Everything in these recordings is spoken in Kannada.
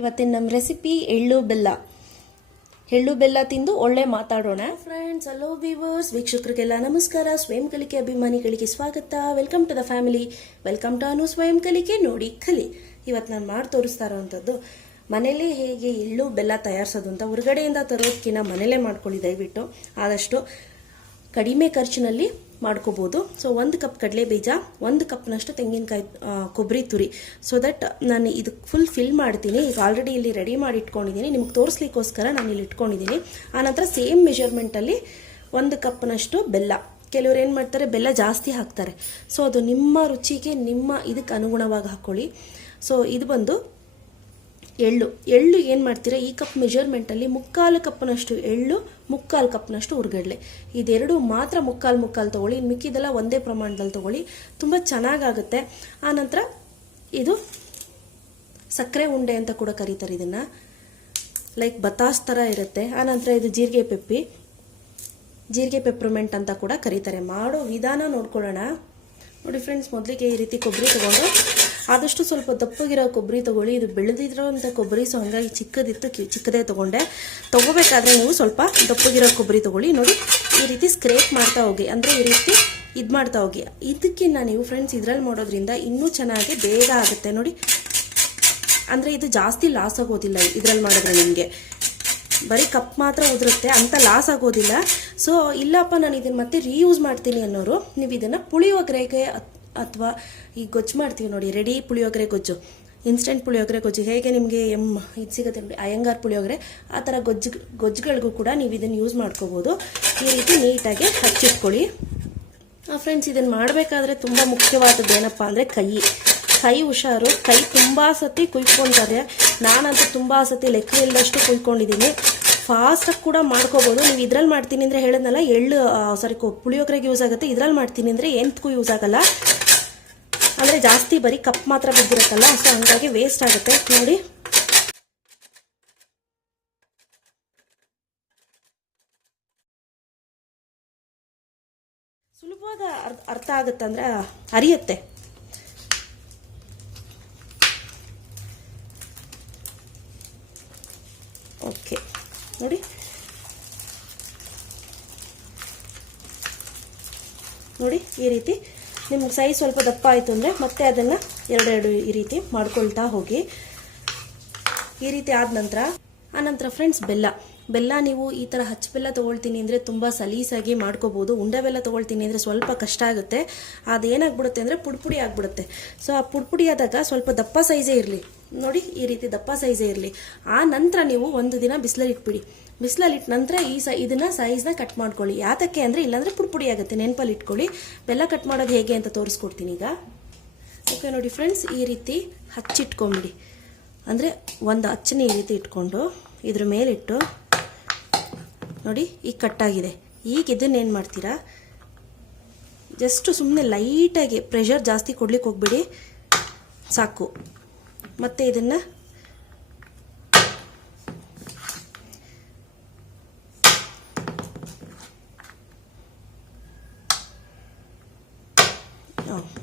ಇವತ್ತಿನ ನಮ್ಮ ರೆಸಿಪಿ ಎಳ್ಳು ಬೆಲ್ಲ ತಿಂದು ಒಳ್ಳೆ ಮಾತಾಡೋಣ. ಫ್ರೆಂಡ್ಸ್, ಹಲೋ ವ್ಯೂವರ್ಸ್, ವೀಕ್ಷಕರಿಗೆಲ್ಲ ನಮಸ್ಕಾರ. ಸ್ವಯಂ ಕಲಿಕೆ ಅಭಿಮಾನಿಗಳಿಗೆ ಸ್ವಾಗತ. Welcome to the family, welcome to ಅನುಸ್ವಯಂಕಲಿಕೆ. ನೋಡಿ ಕಲಿ. ಇವತ್ತು ನಾನು ಮಾಡಿ ತೋರಿಸ್ತಾ ಇರೋವಂಥದ್ದು ಮನೇಲಿ ಹೇಗೆ ಎಳ್ಳು ಬೆಲ್ಲ ತಯಾರಿಸೋದು ಅಂತ. ಹೊರಗಡೆಯಿಂದ ತರೋದಕ್ಕಿಂತ ಮನೇಲೇ ಮಾಡ್ಕೊಳ್ಳಿ ದಯವಿಟ್ಟು. ಆದಷ್ಟು ಕಡಿಮೆ ಖರ್ಚಿನಲ್ಲಿ ಮಾಡ್ಕೋಬೋದು. ಸೊ 1 ಕಪ್ ಕಡಲೆ ಬೀಜ, 1 ಕಪ್ನಷ್ಟು ತೆಂಗಿನಕಾಯಿ ಕೊಬ್ಬರಿ ತುರಿ. ಸೊ ದಟ್ ನಾನು ಇದು ಫುಲ್ ಫಿಲ್ ಮಾಡ್ತೀನಿ. ಈಗ ಆಲ್ರೆಡಿ ಇಲ್ಲಿ ರೆಡಿ ಮಾಡಿ ಇಟ್ಕೊಂಡಿದ್ದೀನಿ, ನಿಮ್ಗೆ ತೋರಿಸ್ಲಿಕ್ಕೋಸ್ಕರ ನಾನು ಇಲ್ಲಿ ಇಟ್ಕೊಂಡಿದ್ದೀನಿ. ಆನಂತರ ಸೇಮ್ ಮೆಜರ್ಮೆಂಟಲ್ಲಿ 1 ಕಪ್ನಷ್ಟು ಬೆಲ್ಲ. ಕೆಲವ್ರು ಏನು ಮಾಡ್ತಾರೆ, ಬೆಲ್ಲ ಜಾಸ್ತಿ ಹಾಕ್ತಾರೆ. ಸೊ ಅದು ನಿಮ್ಮ ರುಚಿಗೆ, ನಿಮ್ಮ ಇದಕ್ಕೆ ಅನುಗುಣವಾಗಿ ಹಾಕ್ಕೊಳ್ಳಿ. ಸೊ ಇದು ಬಂದು ಎಳ್ಳು ಏನು ಮಾಡ್ತೀರಾ, ಈ ಕಪ್ ಮೆಜರ್ಮೆಂಟಲ್ಲಿ 3/4 ಕಪ್ನಷ್ಟು ಎಳ್ಳು, 3/4 ಕಪ್ನಷ್ಟು ಹುರ್ಗಡ್ಲೆ. ಇದೆರಡು ಮಾತ್ರ 3/4 ತೊಗೊಳ್ಳಿ. ಮಿಕ್ಕಿದೆಲ್ಲ ಒಂದೇ ಪ್ರಮಾಣದಲ್ಲಿ ತೊಗೊಳ್ಳಿ, ತುಂಬ ಚೆನ್ನಾಗಾಗುತ್ತೆ. ಆನಂತರ ಇದು ಸಕ್ಕರೆ ಉಂಡೆ ಅಂತ ಕೂಡ ಕರೀತಾರೆ ಇದನ್ನು, ಲೈಕ್ ಬತಾಸ್ ಥರ ಇರುತ್ತೆ. ಆನಂತರ ಇದು ಜೀರಿಗೆ ಪೆಪ್ರಮೆಂಟ್ ಅಂತ ಕೂಡ ಕರೀತಾರೆ. ಮಾಡೋ ವಿಧಾನ ನೋಡ್ಕೊಳ್ಳೋಣ. ನೋಡಿ ಫ್ರೆಂಡ್ಸ್, ಮೊದಲಿಗೆ ಈ ರೀತಿ ಕೊಬ್ಬರಿ ತೊಗೊಂಡು, ಆದಷ್ಟು ಸ್ವಲ್ಪ ದಪ್ಪಗಿರೋ ಕೊಬ್ಬರಿ ತೊಗೊಳ್ಳಿ. ಇದು ಬೆಳೆದಿರೋಂಥ ಕೊಬ್ಬರಿ, ಸೊ ಹಂಗಾಗಿ ಚಿಕ್ಕದೇ ತೊಗೋಬೇಕಾದ್ರೆ ನೀವು ಸ್ವಲ್ಪ ದಪ್ಪಗಿರೋ ಕೊಬ್ಬರಿ ತೊಗೊಳ್ಳಿ. ನೋಡಿ ಈ ರೀತಿ ಸ್ಕ್ರೇಪ್ ಮಾಡ್ತಾ ಹೋಗಿ, ಅಂದರೆ ಈ ರೀತಿ ಇದು ಮಾಡ್ತಾ ಹೋಗಿ. ಇದಕ್ಕಿಂತ ನೀವು ಫ್ರೆಂಡ್ಸ್ ಇದರಲ್ಲಿ ಮಾಡೋದ್ರಿಂದ ಇನ್ನೂ ಚೆನ್ನಾಗಿ ಬೇಗ ಆಗುತ್ತೆ. ನೋಡಿ, ಅಂದರೆ ಇದು ಜಾಸ್ತಿ ಲಾಸ್ ಆಗೋದಿಲ್ಲ ಇದರಲ್ಲಿ ಮಾಡಿದ್ರೆ. ನಿಮಗೆ ಬರೀ ಕಪ್ ಮಾತ್ರ ಉದುರುತ್ತೆ, ಅಂತ ಲಾಸ್ ಆಗೋದಿಲ್ಲ. ಸೊ ಇಲ್ಲಪ್ಪ ನಾನು ಇದನ್ನು ಮತ್ತೆ ರೀಯೂಸ್ ಮಾಡ್ತೀನಿ ಅನ್ನೋರು, ನೀವು ಇದನ್ನು ಪುಳಿಯೋಗರೆಗೆ ಅಥವಾ ಈ ಗೊಜ್ಜು ಮಾಡ್ತೀವಿ ನೋಡಿ, ರೆಡಿ ಪುಳಿಯೋಗರೆ ಗೊಜ್ಜು, ಇನ್ಸ್ಟೆಂಟ್ ಪುಳಿಯೋಗರೆ ಗೊಜ್ಜು, ಹೇಗೆ ನಿಮಗೆ ಇದು ಸಿಗುತ್ತೆ ನೋಡಿ ಅಯ್ಯಂಗಾರ್ ಪುಳಿಯೋಗರೆ, ಆ ಥರ ಗೊಜ್ಜುಗಳಿಗೂ ಕೂಡ ನೀವು ಇದನ್ನು ಯೂಸ್ ಮಾಡ್ಕೋಬೋದು. ಈ ರೀತಿ ನೀಟಾಗಿ ಹಚ್ಚಿಟ್ಕೊಳ್ಳಿ. ಫ್ರೆಂಡ್ಸ್, ಇದನ್ನು ಮಾಡಬೇಕಾದ್ರೆ ತುಂಬ ಮುಖ್ಯವಾದದ್ದು ಏನಪ್ಪ ಅಂದರೆ ಕೈ ಹುಷಾರು. ಕೈ ತುಂಬ ಸತಿ ಕುಯ್ಕೊತಾರೆ. ನಾನಂತೂ ತುಂಬ ಸತಿ ಲೆಕ್ಕ ಇಲ್ಲದಷ್ಟು ಕುಯ್ಕೊಂಡಿದ್ದೀನಿ. ಫಾಸ್ಟಾಗಿ ಕೂಡ ಮಾಡ್ಕೋಬೋದು. ನೀವು ಇದ್ರಲ್ಲಿ ಮಾಡ್ತೀನಿ ಅಂದರೆ ಹೇಳಿದ್ನಲ್ಲ, ಪುಳಿಯೋಗರೆಗೆ ಯೂಸ್ ಆಗುತ್ತೆ. ಇದ್ರಲ್ಲಿ ಮಾಡ್ತೀನಿ ಅಂದರೆ ಎಂತಕ್ಕೂ ಯೂಸ್ ಆಗಲ್ಲ, ಅಂದರೆ ಜಾಸ್ತಿ ಬರೀ ಕಪ್ ಮಾತ್ರ ಬಿದ್ದಿರುತ್ತಲ್ಲ, ಸೊ ಹಂಗಾಗಿ ವೇಸ್ಟ್ ಆಗುತ್ತೆ. ನೋಡಿ, ಸುಲಭವಾದ ಅರ್ಥ ಆಗುತ್ತೆ, ಅಂದರೆ ಅರಿಯುತ್ತೆ. ಓಕೆ, ನೋಡಿ ಈ ರೀತಿ ನಿಮ್ಗೆ ಸೈಜ್ ಸ್ವಲ್ಪ ದಪ್ಪ ಆಯಿತು ಅಂದರೆ ಮತ್ತೆ ಅದನ್ನು ಎರಡೆರಡು ಈ ರೀತಿ ಮಾಡ್ಕೊಳ್ತಾ ಹೋಗಿ. ಈ ರೀತಿ ಆನಂತರ ಫ್ರೆಂಡ್ಸ್, ಬೆಲ್ಲ ನೀವು ಈ ಥರ ಹಚ್ಚ ಬೆಲ್ಲ ತೊಗೊಳ್ತೀನಿ ಅಂದರೆ ತುಂಬ ಸಲೀಸಾಗಿ ಮಾಡ್ಕೋಬೋದು. ಉಂಡೆ ಬೆಲ್ಲ ತೊಗೊಳ್ತೀನಿ ಅಂದರೆ ಸ್ವಲ್ಪ ಕಷ್ಟ ಆಗುತ್ತೆ. ಅದೇನಾಗ್ಬಿಡುತ್ತೆ ಅಂದರೆ ಪುಡಿ ಆಗ್ಬಿಡುತ್ತೆ. ಸೊ ಆ ಪುಡಿ ಆದಾಗ ಸ್ವಲ್ಪ ದಪ್ಪ ಸೈಜೇ ಇರಲಿ. ನೋಡಿ ಈ ರೀತಿ ದಪ್ಪ ಸೈಜೇ ಇರಲಿ. ಆ ನಂತರ ನೀವು 1 ದಿನ ಬಿಸಿಲಲ್ಲಿ ಇಟ್ಬಿಡಿ. ಬಿಸಿಲಲ್ಲಿ ಇಟ್ಟ ನಂತರ ಇದನ್ನ ಸೈಜ್ನ ಕಟ್ ಮಾಡ್ಕೊಳ್ಳಿ. ಯಾತಕ್ಕೆ ಅಂದರೆ ಇಲ್ಲಾಂದರೆ ಪುಡಿ ಆಗುತ್ತೆ, ನೆನಪಲ್ಲಿ ಇಟ್ಕೊಳ್ಳಿ. ಬೆಲ್ಲ ಕಟ್ ಮಾಡೋದು ಹೇಗೆ ಅಂತ ತೋರಿಸ್ಕೊಡ್ತೀನಿ ಈಗ. ಓಕೆ, ನೋಡಿ ಫ್ರೆಂಡ್ಸ್, ಈ ರೀತಿ ಹಚ್ಚಿಟ್ಕೊಂಬಿಡಿ. ಅಂದರೆ ಒಂದು ಅಚ್ಚನೆ ಈ ರೀತಿ ಇಟ್ಕೊಂಡು ಇದ್ರ ಮೇಲಿಟ್ಟು, ನೋಡಿ ಈಗ ಕಟ್ಟಾಗಿದೆ. ಈಗ ಇದನ್ನೇನು ಮಾಡ್ತೀರಾ, ಜಸ್ಟ್ ಸುಮ್ಮನೆ ಲೈಟಾಗಿ ಪ್ರೆಷರ್ ಜಾಸ್ತಿ ಕೊಡ್ಲಿಕ್ಕೆ ಹೋಗ್ಬಿಡಿ, ಸಾಕು. ಮತ್ತೆ ಇದನ್ನು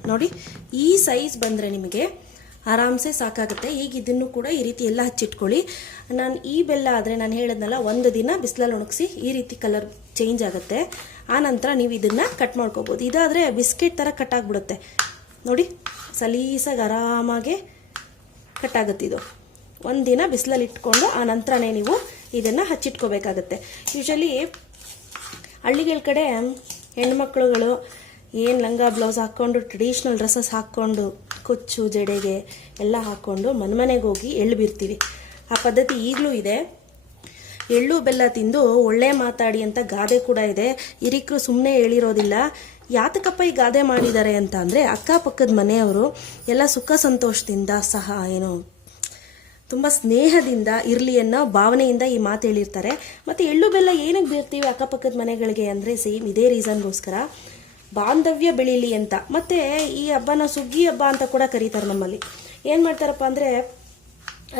ನೋಡಿ ಈ ಸೈಜ್ ಬಂದರೆ ನಿಮಗೆ ಆರಾಮ್ಸೆ ಸಾಕಾಗುತ್ತೆ. ಈಗ ಇದನ್ನು ಕೂಡ ಈ ರೀತಿ ಎಲ್ಲ ಹಚ್ಚಿಟ್ಕೊಳ್ಳಿ. ನಾನು ಈ ಬೆಲ್ಲ ಆದರೆ ನಾನು ಹೇಳಿದ್ನಲ್ಲ, 1 ದಿನ ಬಿಸಿಲಲ್ಲಿ ಒಣಗಿಸಿ ಈ ರೀತಿ ಕಲರ್ ಚೇಂಜ್ ಆಗುತ್ತೆ. ಆನಂತರ ನೀವು ಇದನ್ನು ಕಟ್ ಮಾಡ್ಕೋಬೋದು. ಇದಾದರೆ ಬಿಸ್ಕೆಟ್ ಥರ ಕಟ್ ಆಗಿಬಿಡುತ್ತೆ. ನೋಡಿ, ಸಲೀಸಾಗಿ ಆರಾಮಾಗೆ ಕಟ್ ಆಗುತ್ತೆ. ಇದು 1 ದಿನ ಬಿಸಿಲಲ್ಲಿ ಇಟ್ಕೊಂಡು ಆನಂತರನೇ ನೀವು ಇದನ್ನು ಹಚ್ಚಿಟ್ಕೋಬೇಕಾಗತ್ತೆ. ಯೂಶಲಿ ಹಳ್ಳಿಗಳ ಕಡೆ ಹೆಣ್ಮಕ್ಳುಗಳು ಏನು ಲಂಗ ಬ್ಲೌಸ್ ಹಾಕ್ಕೊಂಡು, ಟ್ರೆಡಿಷ್ನಲ್ ಡ್ರೆಸ್ಸಸ್ ಹಾಕ್ಕೊಂಡು, ಕೊಚ್ಚು ಜಡೆಗೆ ಎಲ್ಲ ಹಾಕ್ಕೊಂಡು ಮನೆಗೆ ಹೋಗಿ ಎಳ್ಳು ಬೀರ್ತೀವಿ. ಆ ಪದ್ಧತಿ ಈಗಲೂ ಇದೆ. ಎಳ್ಳು ಬೆಲ್ಲ ತಿಂದು ಒಳ್ಳೆ ಮಾತಾಡಿ ಅಂತ ಗಾದೆ ಕೂಡ ಇದೆ. ಹಿರಿಕರು ಸುಮ್ಮನೆ ಹೇಳಿರೋದಿಲ್ಲ. ಯಾತಕಪ್ಪ ಈ ಗಾದೆ ಮಾಡಿದ್ದಾರೆ ಅಂತ ಅಂದರೆ, ಅಕ್ಕಪಕ್ಕದ ಮನೆಯವರು ಎಲ್ಲ ಸುಖ ಸಂತೋಷದಿಂದ ಸಹ ತುಂಬ ಸ್ನೇಹದಿಂದ ಇರಲಿ ಅನ್ನೋ ಭಾವನೆಯಿಂದ ಈ ಮಾತು ಹೇಳಿರ್ತಾರೆ. ಮತ್ತು ಎಳ್ಳು ಬೆಲ್ಲ ಏನಕ್ಕೆ ಬೀರ್ತೀವಿ ಅಕ್ಕಪಕ್ಕದ ಮನೆಗಳಿಗೆ ಅಂದರೆ ಸೇಮ್ ಇದೇ ರೀಸನ್ಗೋಸ್ಕರ, ಬಾಂಧವ್ಯ ಬೆಳೀಲಿ ಅಂತ. ಮತ್ತು ಈ ಹಬ್ಬನ ಸುಗ್ಗಿ ಹಬ್ಬ ಅಂತ ಕೂಡ ಕರೀತಾರೆ ನಮ್ಮಲ್ಲಿ. ಏನು ಮಾಡ್ತಾರಪ್ಪ ಅಂದರೆ,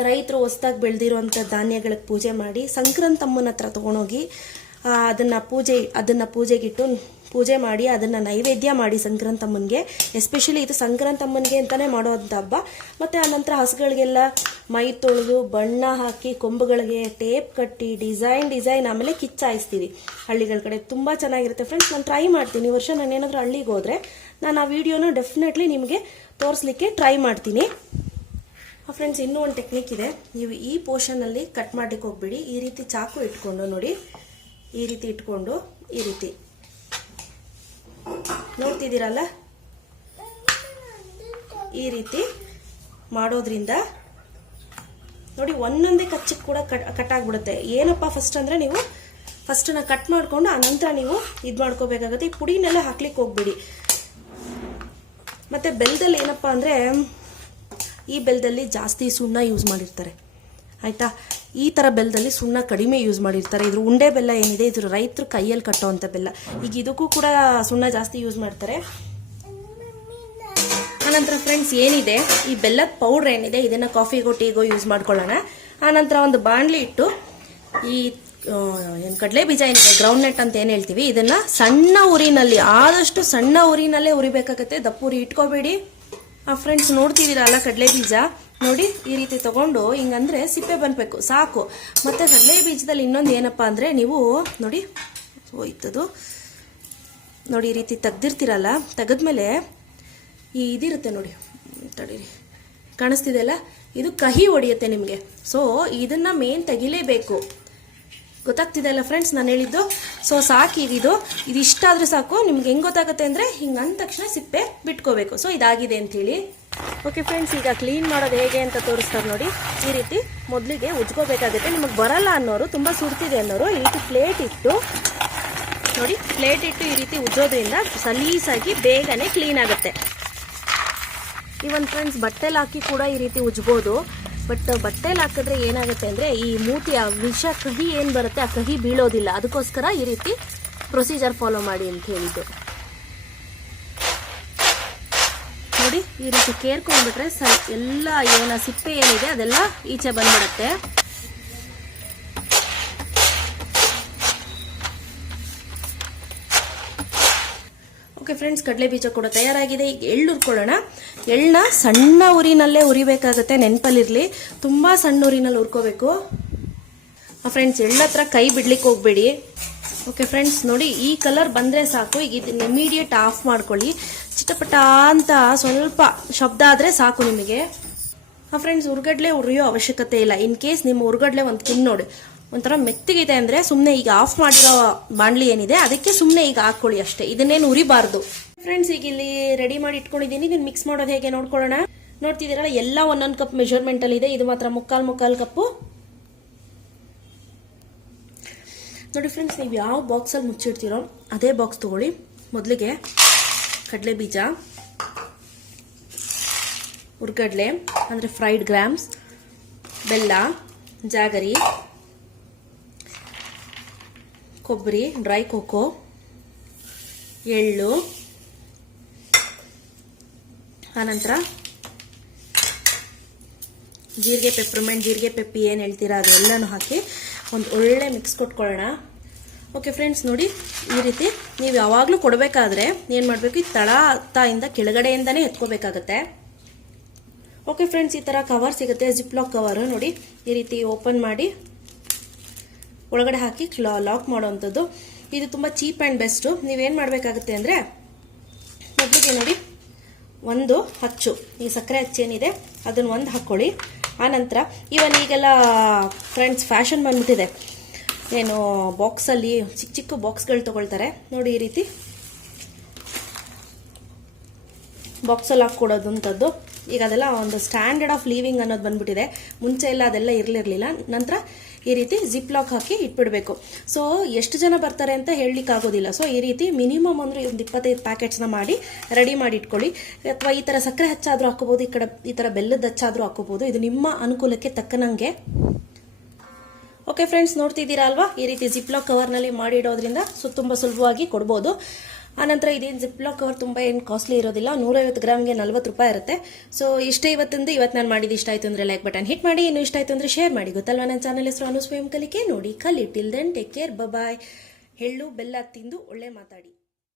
ರೈತರು ಹೊಸ್ದಾಗಿ ಬೆಳೆದಿರುವಂಥ ಧಾನ್ಯಗಳಿಗೆ ಪೂಜೆ ಮಾಡಿ ಸಂಕ್ರಾಂತಮ್ಮನ ಹತ್ರ ತೊಗೊಂಡೋಗಿ ಅದನ್ನು ಪೂಜೆಗಿಟ್ಟು ಪೂಜೆ ಮಾಡಿ ಅದನ್ನು ನೈವೇದ್ಯ ಮಾಡಿ ಸಂಕ್ರಾಂತಮ್ಮನಿಗೆ. ಎಸ್ಪೆಷಲಿ ಇದು ಸಂಕ್ರಾಂತಮ್ಮನಿಗೆ ಅಂತಲೇ ಮಾಡೋವಂಥ ಹಬ್ಬ. ಮತ್ತು ಆನಂತರ ಹಸುಗಳಿಗೆಲ್ಲ ಮೈ ತೊಳೆದು ಬಣ್ಣ ಹಾಕಿ ಕೊಂಬುಗಳಿಗೆ ಟೇಪ್ ಕಟ್ಟಿ ಡಿಸೈನ್ ಆಮೇಲೆ ಕಿಚ್ಚಾಯಿಸ್ತೀವಿ ಹಳ್ಳಿಗಳ ಕಡೆ. ತುಂಬ ಚೆನ್ನಾಗಿರುತ್ತೆ ಫ್ರೆಂಡ್ಸ್. ನಾನು ಟ್ರೈ ಮಾಡ್ತೀನಿ. ಈ ವರ್ಷ ನಾನು ಏನಾದರೂ ಹಳ್ಳಿಗೆ ಹೋದರೆ ನಾನು ಆ ವಿಡಿಯೋನ ಡೆಫಿನೆಟ್ಲಿ ನಿಮಗೆ ತೋರಿಸ್ಲಿಕ್ಕೆ ಟ್ರೈ ಮಾಡ್ತೀನಿ. ಫ್ರೆಂಡ್ಸ್, ಇನ್ನೂ ಒಂದು ಟೆಕ್ನಿಕ್ ಇದೆ. ನೀವು ಈ ಪೋರ್ಷನಲ್ಲಿ ಕಟ್ ಮಾಡಲಿಕ್ಕೆ ಹೋಗ್ಬಿಡಿ. ಈ ರೀತಿ ಚಾಕು ಇಟ್ಕೊಂಡು ನೋಡಿ, ಈ ರೀತಿ ಇಟ್ಕೊಂಡು ಈ ರೀತಿ ನೋಡ್ತಿದ್ದೀರಲ್ಲ, ಈ ರೀತಿ ಮಾಡೋದ್ರಿಂದ ನೋಡಿ ಒಂದೊಂದೇ ಕಚ್ಚಕ್ಕೆ ಕೂಡ ಕಟ್ ಆಗಿಬಿಡುತ್ತೆ. ಏನಪ್ಪ ಫಸ್ಟ್ ಅಂದರೆ ನೀವು ಫಸ್ಟನ್ನ ಕಟ್ ಮಾಡಿಕೊಂಡು ಆನಂತರ ನೀವು ಇದು ಮಾಡ್ಕೋಬೇಕಾಗುತ್ತೆ. ಈ ಪುಡಿನೆಲ್ಲ ಹಾಕ್ಲಿಕ್ಕೆ ಹೋಗ್ಬಿಡಿ. ಮತ್ತು ಬೆಲ್ಲದಲ್ಲಿ ಏನಪ್ಪ ಅಂದರೆ ಈ ಬೆಲ್ಲದಲ್ಲಿ ಜಾಸ್ತಿ ಸುಣ್ಣ ಯೂಸ್ ಮಾಡಿರ್ತಾರೆ ಆಯಿತಾ. ಈ ಥರ ಬೆಲ್ಲದಲ್ಲಿ ಸುಣ್ಣ ಕಡಿಮೆ ಯೂಸ್ ಮಾಡಿರ್ತಾರೆ. ಇದ್ರ ಉಂಡೆ ಬೆಲ್ಲ ಏನಿದೆ ಇದ್ರ ರೈತರು ಕೈಯಲ್ಲಿ ಕಟ್ಟೋವಂಥ ಬೆಲ್ಲ. ಈಗ ಇದಕ್ಕೂ ಕೂಡ ಸುಣ್ಣ ಜಾಸ್ತಿ ಯೂಸ್ ಮಾಡ್ತಾರೆ. ಆನಂತರ ಫ್ರೆಂಡ್ಸ್ ಏನಿದೆ ಈ ಬೆಲ್ಲದ ಪೌಡ್ರ್ ಏನಿದೆ ಇದನ್ನು ಕಾಫಿಗೋ ಟೀಗೋ ಯೂಸ್ ಮಾಡ್ಕೊಳ್ಳೋಣ. ಆನಂತರ ಒಂದು ಬಾಣಲಿ ಇಟ್ಟು ಈ ಏನು ಕಡಲೆ ಬೀಜ ಏನಿದೆ ಗ್ರೌಂಡ್ ನಟ್ ಅಂತ ಏನು ಹೇಳ್ತೀವಿ ಇದನ್ನು ಸಣ್ಣ ಉರಿನಲ್ಲಿ, ಆದಷ್ಟು ಸಣ್ಣ ಉರಿನಲ್ಲೇ ಉರಿಬೇಕಾಗತ್ತೆ. ದಪ್ಪ ಉರಿ ಇಟ್ಕೋಬೇಡಿ. ಫ್ರೆಂಡ್ಸ್ ನೋಡ್ತಿದ್ದೀರಲ್ಲ ಕಡಲೆ ಬೀಜ ನೋಡಿ ಈ ರೀತಿ ತಗೊಂಡು ಹಿಂಗಂದ್ರೆ ಸಿಪ್ಪೆ ಬಂದಬೇಕು ಸಾಕು. ಮತ್ತು ಕಡಲೆ ಬೀಜದಲ್ಲಿ ಇನ್ನೊಂದು ಏನಪ್ಪ ಅಂದರೆ ನೀವು ನೋಡಿ ಹೋಯ್ತದು ನೋಡಿ ಈ ರೀತಿ ತೆಗ್ದಿರ್ತೀರಲ್ಲ, ತೆಗೆದ್ಮೇಲೆ ಈ ಇದಿರುತ್ತೆ ನೋಡಿ, ತಡೀರಿ ಕಾಣಿಸ್ತಿದೆಯಲ್ಲ, ಇದು ಕಹಿ ಹೊಡೆಯುತ್ತೆ ನಿಮಗೆ. ಸೊ ಇದನ್ನು ಮೇನ್ ತೆಗಿಲೇಬೇಕು. ಗೊತ್ತಾಗ್ತಿದೆ ಅಲ್ಲ ಫ್ರೆಂಡ್ಸ್ ನಾನು ಹೇಳಿದ್ದು. ಸೊ ಸಾಕು ಇದಿಷ್ಟ ಆದ್ರೆ ಸಾಕು. ನಿಮ್ಗೆ ಹೆಂಗೆ ಗೊತ್ತಾಗುತ್ತೆ ಅಂದರೆ ಹಿಂಗೆ ಅಂದ ತಕ್ಷಣ ಸಿಪ್ಪೆ ಬಿಟ್ಕೋಬೇಕು. ಸೊ ಇದಾಗಿದೆ ಅಂಥೇಳಿ. ಓಕೆ ಫ್ರೆಂಡ್ಸ್, ಈಗ ಕ್ಲೀನ್ ಮಾಡೋದು ಹೇಗೆ ಅಂತ ತೋರಿಸ್ತಾರೆ ನೋಡಿ. ಈ ರೀತಿ ಮೊದಲಿಗೆ ಉಜ್ಕೋಬೇಕಾಗುತ್ತೆ. ನಿಮಗೆ ಬರಲ್ಲ ಅನ್ನೋರು, ತುಂಬ ಸುಡ್ತಿದೆ ಅನ್ನೋರು ಈ ರೀತಿ ಪ್ಲೇಟ್ ಇಟ್ಟು ನೋಡಿ, ಪ್ಲೇಟ್ ಇಟ್ಟು ಈ ರೀತಿ ಉಜ್ಜೋದ್ರಿಂದ ಸಲೀಸಾಗಿ ಬೇಗನೆ ಕ್ಲೀನ್ ಆಗುತ್ತೆ. ಇವನ್ ಫ್ರೆಂಡ್ಸ್ ಬಟ್ಟೆಲಿ ಹಾಕಿ ಕೂಡ ಈ ರೀತಿ ಉಜ್ಬೋದು. ಬಟ್ ಬಟ್ಟೆಲಿ ಹಾಕಿದ್ರೆ ಏನಾಗುತ್ತೆ ಅಂದರೆ ಈ ಮೂತಿ ಆ ವಿಷ ಕಹಿ ಏನು ಬರುತ್ತೆ ಆ ಕಹಿ ಬೀಳೋದಿಲ್ಲ. ಅದಕ್ಕೋಸ್ಕರ ಈ ರೀತಿ ಪ್ರೊಸೀಜರ್ ಫಾಲೋ ಮಾಡಿ ಅಂತ ಹೇಳಿದ್ದು. ನೋಡಿ ಈ ರೀತಿ ಕೇರ್ಕೊಂಡ್ಬಿಟ್ರೆ ಎಲ್ಲ ಏನ ಸಿಪ್ಪೆ ಏನಿದೆ ಅದೆಲ್ಲ ಈಚೆ ಬಂದ್ಬಿಡುತ್ತೆ. ಓಕೆ ಫ್ರೆಂಡ್ಸ್, ಕಡಲೆ ಬೀಜ ಕೂಡ ತಯಾರಾಗಿದೆ. ಈಗ ಎಳ್ಳು ಹುರ್ಕೊಳ್ಳೋಣ. ಎಳ್ಳನ್ನ ಸಣ್ಣ ಉರಿನಲ್ಲೇ ಉರಿಬೇಕಾಗುತ್ತೆ, ನೆನಪಲ್ಲಿರಲಿ. ತುಂಬ ಸಣ್ಣ ಉರಿನಲ್ಲಿ ಹುರ್ಕೋಬೇಕು ಫ್ರೆಂಡ್ಸ್. ಎಳ್ಳ ಹತ್ರ ಕೈ ಬಿಡ್ಲಿಕ್ಕೆ ಹೋಗ್ಬೇಡಿ. ಓಕೆ ಫ್ರೆಂಡ್ಸ್, ನೋಡಿ ಈ ಕಲರ್ ಬಂದರೆ ಸಾಕು. ಈಗ ಇದನ್ನ ಇಮಿಡಿಯೇಟ್ ಆಫ್ ಮಾಡ್ಕೊಳ್ಳಿ. ಚಿಟಪಟ ಅಂತ ಸ್ವಲ್ಪ ಶಬ್ದ ಆದರೆ ಸಾಕು ನಿಮಗೆ. ಫ್ರೆಂಡ್ಸ್, ಉರ್ಗಡ್ಲೆ ಉರಿಯೋ ಅವಶ್ಯಕತೆ ಇಲ್ಲ. ಇನ್ ಕೇಸ್ ನಿಮ್ಮ ಉರ್ಗಡ್ಲೆ ಒಂದು ತಿನ್ ನೋಡಿ ಒಂಥರ ಮೆತ್ತಗಿದೆ ಅಂದರೆ ಸುಮ್ಮನೆ ಈಗ ಆಫ್ ಮಾಡಿರೋ ಬಾಣಲಿ ಏನಿದೆ ಅದಕ್ಕೆ ಸುಮ್ಮನೆ ಈಗ ಹಾಕ್ಕೊಳ್ಳಿ ಅಷ್ಟೇ. ಇದನ್ನೇನು ಉರಿಬಾರ್ದು ಫ್ರೆಂಡ್ಸ್. ಈಗ ಇಲ್ಲಿ ರೆಡಿ ಮಾಡಿ ಇಟ್ಕೊಂಡಿದ್ದೀನಿ. ಇದನ್ನ ಮಿಕ್ಸ್ ಮಾಡೋದು ಹೇಗೆ ನೋಡ್ಕೊಳ್ಳೋಣ. ನೋಡ್ತಿದ್ದೀರಲ್ಲ ಎಲ್ಲ ಒಂದೊಂದು ಕಪ್ ಮೆಜರ್ಮೆಂಟ್ ಅಲ್ಲಿ ಇದೆ. ಇದು ಮಾತ್ರ ಮುಕ್ಕಾಲು ಕಪ್ಪು. ನೋಡಿ ಫ್ರೆಂಡ್ಸ್, ನೀವು ಯಾವ ಬಾಕ್ಸಲ್ಲಿ ಮುಚ್ಚಿಡ್ತೀರೋ ಅದೇ ಬಾಕ್ಸ್ ತಗೊಳ್ಳಿ. ಮೊದಲಿಗೆ ಕಡಲೆ ಬೀಜ, ಉರ್ಗಡ್ಲೆ ಅಂದರೆ ಫ್ರೈಡ್ ಗ್ರಾಮ್ಸ್, ಬೆಲ್ಲ, ಜಾಗರಿ, ಕೊಬ್ಬರಿ, ಡ್ರೈ ಕೋಕೋ, ಎಳ್ಳು, ಆನಂತರ ಜೀರಿಗೆ, ಪೆಪ್ಪರ್ಮೆಂಟ್, ಜೀರಿಗೆ ಪೆಪ್ಪಿ ಏನು ಹೇಳ್ತೀರಾ ಅದೆಲ್ಲನೂ ಹಾಕಿ ಒಂದು ಒಳ್ಳೆ ಮಿಕ್ಸ್ ಕೊಟ್ಕೊಳ್ಳೋಣ. ಓಕೆ ಫ್ರೆಂಡ್ಸ್, ನೋಡಿ ಈ ರೀತಿ ನೀವು ಯಾವಾಗಲೂ ಕೊಡಬೇಕಾದ್ರೆ ಏನು ಮಾಡಬೇಕು, ಈ ತಳದಿಂದ ಕೆಳಗಡೆಯಿಂದನೇ ಎತ್ಕೋಬೇಕಾಗತ್ತೆ. ಓಕೆ ಫ್ರೆಂಡ್ಸ್, ಈ ಥರ ಕವರ್ ಸಿಗುತ್ತೆ, ಜಿಪ್-ಲಾಕ್ ಕವರು. ನೋಡಿ ಈ ರೀತಿ ಓಪನ್ ಮಾಡಿ ಒಳಗಡೆ ಹಾಕಿ ಲಾಕ್ ಮಾಡೋವಂಥದ್ದು. ಇದು ತುಂಬ ಚೀಪ್ ಆ್ಯಂಡ್ ಬೆಸ್ಟು. ನೀವೇನು ಮಾಡಬೇಕಾಗುತ್ತೆ ಅಂದರೆ ಮೊದಲಿಗೆ ನೋಡಿ ಒಂದು ಹಚ್ಚು, ಈ ಸಕ್ಕರೆ ಹಚ್ಚೇನಿದೆ ಅದನ್ನು ಒಂದು ಹಾಕ್ಕೊಳ್ಳಿ. ಆನಂತರ ಈಗೆಲ್ಲ ಫ್ರೆಂಡ್ಸ್ ಫ್ಯಾಷನ್ ಬಂದ್ಬಿಟ್ಟಿದೆ, ಏನು ಬಾಕ್ಸಲ್ಲಿ ಚಿಕ್ಕ ಚಿಕ್ಕ ಬಾಕ್ಸ್ಗಳು ತೊಗೊಳ್ತಾರೆ ನೋಡಿ. ಈ ರೀತಿ ಬಾಕ್ಸಲ್ಲಿ ಹಾಕ್ಕೊಡೋದಂಥದ್ದು. ಈಗ ಅದೆಲ್ಲ ಒಂದು ಸ್ಟ್ಯಾಂಡರ್ಡ್ ಆಫ್ ಲಿವಿಂಗ್ ಅನ್ನೋದು ಬಂದ್ಬಿಟ್ಟಿದೆ. ಮುಂಚೆ ಎಲ್ಲ ಅದೆಲ್ಲ ಇರಲಿರಲಿಲ್ಲ. ನಂತರ ಈ ರೀತಿ ಜಿಪ್ ಲಾಕ್ ಹಾಕಿ ಇಟ್ಬಿಡಬೇಕು. ಸೊ ಎಷ್ಟು ಜನ ಬರ್ತಾರೆ ಅಂತ ಹೇಳಲಿಕ್ಕೆ ಆಗೋದಿಲ್ಲ. ಸೊ ಈ ರೀತಿ ಮಿನಿಮಮ್ ಅಂದರೆ ಒಂದು 25 ಪ್ಯಾಕೆಟ್ಸ್ನ ಮಾಡಿ ರೆಡಿ ಮಾಡಿ ಇಟ್ಕೊಳ್ಳಿ. ಅಥವಾ ಈ ಥರ ಸಕ್ಕರೆ ಹಚ್ಚಾದರೂ ಹಾಕೋಬೋದು, ಈ ಥರ ಬೆಲ್ಲದ ಹಚ್ಚಾದರೂ ಹಾಕೋಬೋದು. ಇದು ನಿಮ್ಮ ಅನುಕೂಲಕ್ಕೆ ತಕ್ಕನಂಗೆ. ಓಕೆ ಫ್ರೆಂಡ್ಸ್, ನೋಡ್ತಿದ್ದೀರಾ ಅಲ್ವಾ, ಈ ರೀತಿ ಜಿಪ್ ಲಾಕ್ ಕವರ್ನಲ್ಲಿ ಮಾಡಿಡೋದ್ರಿಂದ ತುಂಬ ಸುಲಭವಾಗಿ ಕೊಡ್ಬೋದು. ಆನಂತರ ಇದೇನು ಜಿಪ್ ಲಾಕ್ ಕವರ್ ತುಂಬ ಏನು ಕಾಸ್ಟ್ಲಿ ಇರೋದಿಲ್ಲ. 150 ಗ್ರಾಮ್ಗೆ 40 ರೂಪಾಯಿ ಇರುತ್ತೆ. ಸೊ ಇಷ್ಟೇ ಇವತ್ತು ನಾನು ಮಾಡಿದ್ದು. ಇಷ್ಟ ಆಯಿತು ಅಂದರೆ ಲೈಕ್ ಬಟನ್ ಹಿಟ್ ಮಾಡಿ. ಇನ್ನು ಇಷ್ಟ ಆಯಿತು ಅಂದರೆ ಶೇರ್ ಮಾಡಿ. ಗೊತ್ತಲ್ವಾ ನನ್ನ ಚಾನಲ್ ಹೆಸರು ಅನುಸ್ವಯಂ ಕಲಿಕೆ. ನೋಡಿ ಕಲಿ. ಟಿಲ್ ದೆನ್ ಟೇಕ್ ಕೇರ್, ಬಾಯ್. ಎಳ್ಳು ಬೆಲ್ಲ ತಿಂದು ಒಳ್ಳೆ ಮಾತಾಡಿ.